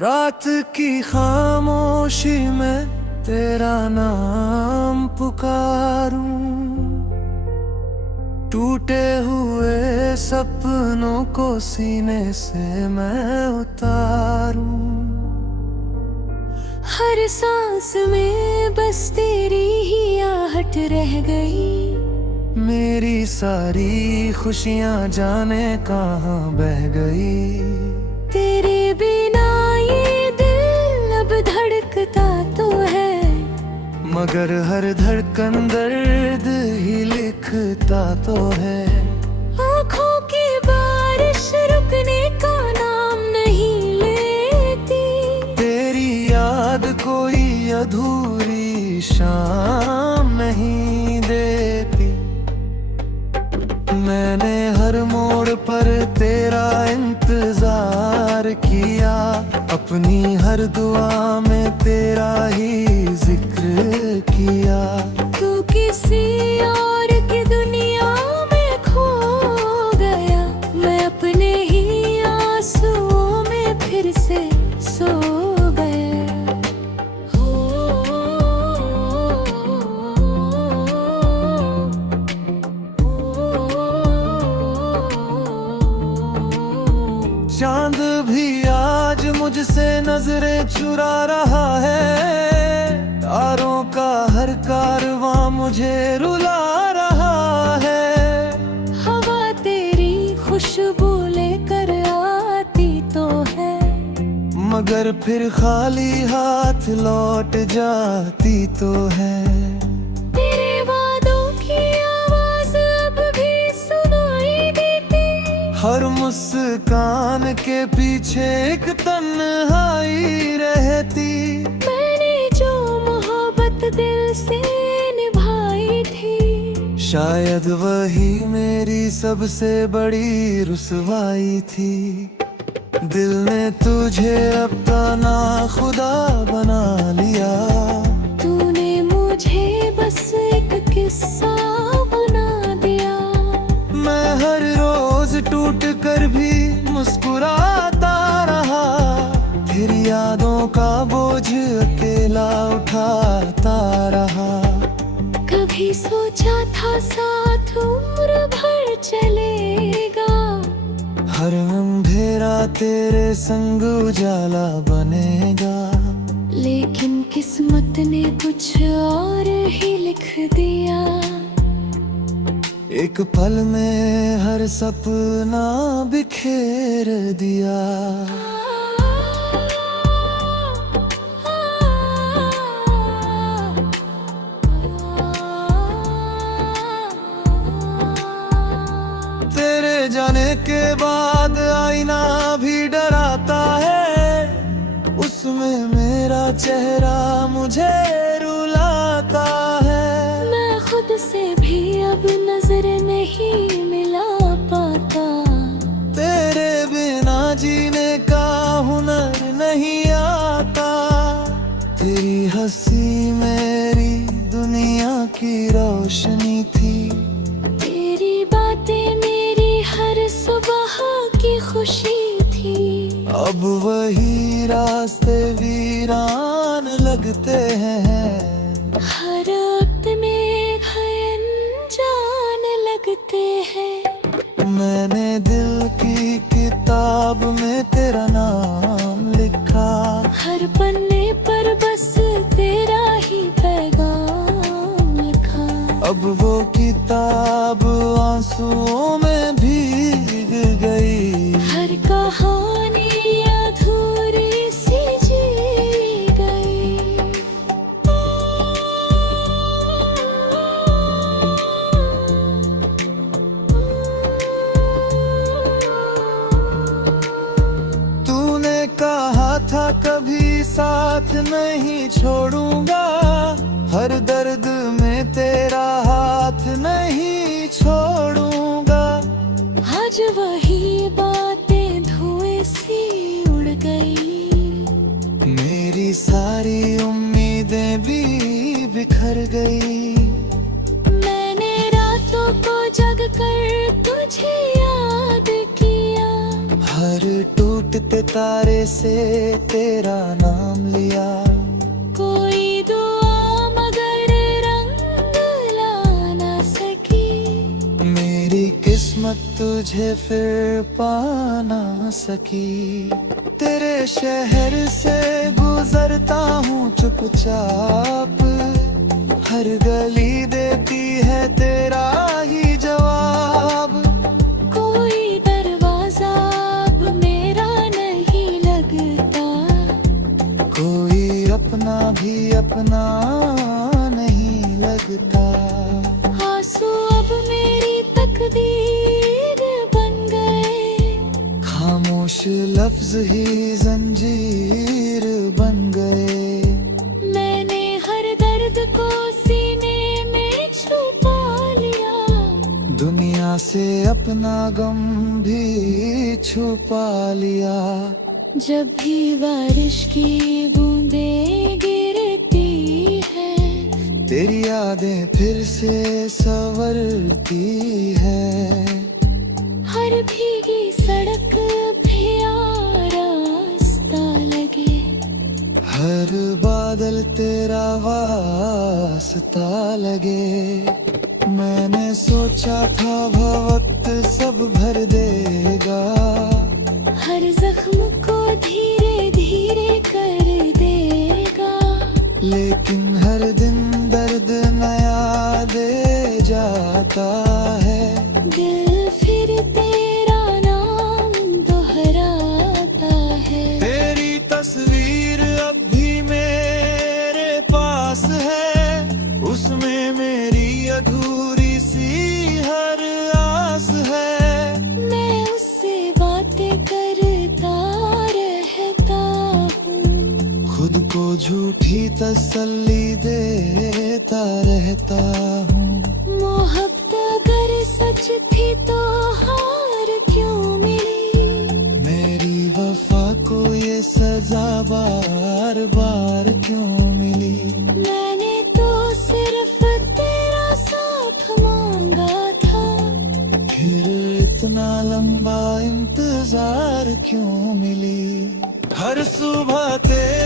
रात की खामोशी में तेरा नाम पुकारूं, टूटे हुए सपनों को सीने से मैं उतारूं। हर सांस में बस तेरी ही आहट रह गई, मेरी सारी खुशियां जाने कहाँ बह गई। तेरे बिना ये दिल अब धड़कता तो है, मगर हर धड़कन दर्द ही लिखता तो है। आँखों की बारिश रुकने का नाम नहीं लेती, तेरी याद कोई अधूरी शाम नहीं देती। मैंने हर मोड़ पर तेरा इंतजार किया, अपनी हर दुआ में तेरा ही जिक्र किया। तू किसी और की दुनिया में खो गया, मैं अपने ही आंसुओं में फिर से सो गया। चांद भी आज मुझसे नजरें चुरा रहा है, तारों का हर कारवां मुझे रुला रहा है। हवा तेरी खुशबू लेकर आती तो है, मगर फिर खाली हाथ लौट जाती तो है। तेरे वादों की आवाज अब भी सुनाई देती, हर मुस्कान के पीछे एक तन्हाई रहती। मैंने जो मोहब्बत दिल से निभाई थी, शायद वही मेरी सबसे बड़ी रुसवाई थी। दिल ने तुझे अपना नाखुदा बना लिया, तूने मुझे बस एक किस्सा बना दिया। मैं हर रोज टूट कर भी मुस्कुराता रहा, फिर यादों का बोझ अकेला उठाता रहा। कभी सोचा था साथ उम्र भर चलेगा, हर अंधेरा तेरे संग उजाला बनेगा। लेकिन किस्मत ने कुछ और ही लिख दिया। एक पल में हर सपना बिखेर दिया। तेरे जाने के बाद आईना भी डराता है, उसमें मेरा चेहरा मुझे रुलाता है। मैं खुद से भी अब नजर नहीं मिला पाता, तेरे बिना जीने का हुनर नहीं आता। तेरी हंसी मेरी दुनिया की रोशनी थी, तेरी बातें मेरी हर सुबह की खुशी थी। अब वही रास्ते वीरान लगते हैं, हर वक्त में अनजान लगते हैं। मैंने दिल की किताब में तेरा नाम लिखा, हर पन्ने पर बस तेरा ही पैगाम लिखा। अब वो किताब आंसुओं में भीग गई। हर कहानी अधूरी सी जी गई। तूने कहा था कभी साथ नहीं छोड़ूंगा, हर दर्द में तेरा हाथ नहीं छोड़ूंगा। आज वही बातें धुएं सी उड़ गई, मेरी सारी उम्मीदें भी बिखर गई। मैंने रातों को जग कर तुझे याद किया, हर टूटते तारे से तेरा नाम लिया। कोई दुआ मगर रंग ला ना सकी, मेरी किस्मत तुझे फिर पा ना सकी। तेरे शहर से गुजरता हूँ चुपचाप, हर गली देती है तेरा ही जवाब। कोई दरवाजा अब मेरा नहीं लगता, कोई अपना भी अपना नहीं लगता। आंसू अब मेरी तकदीर बन गए, खामोश लफ्ज ही जंजीर बन गए। मैंने हर दर्द को सीने में छुपा लिया, दुनिया से अपना गम भी छुपा लिया। जब भी बारिश की बूंदें गिरती हैं, तेरी यादें फिर से संवरती है। हर भीगी सड़क भी रास्ता लगे, हर बादल तेरा वास्ता लगे। मैंने सोचा था वक्त सब भर देगा, हर जख्म को धीरे धीरे कर देगा। लेकिन हर दिन दर्द नया दे जाता है। दिल फिर तेरा नाम दोहराता है। तेरी तस्वीर अब भी मेरे पास है, उसमें मेरी अधूरी सी हर आस है। मैं उससे बातें करता रहता हूँ, खुद को झूठी तसल्ली देता रहता हूँ। मोहब्बत अगर सच थी तो हार क्यों मिली, मेरी वफा को ये सजा बार बार क्यों मिली। मैंने तो सिर्फ तेरा साथ मांगा था, फिर इतना लंबा इंतजार क्यों मिली। हर सुबह तेरे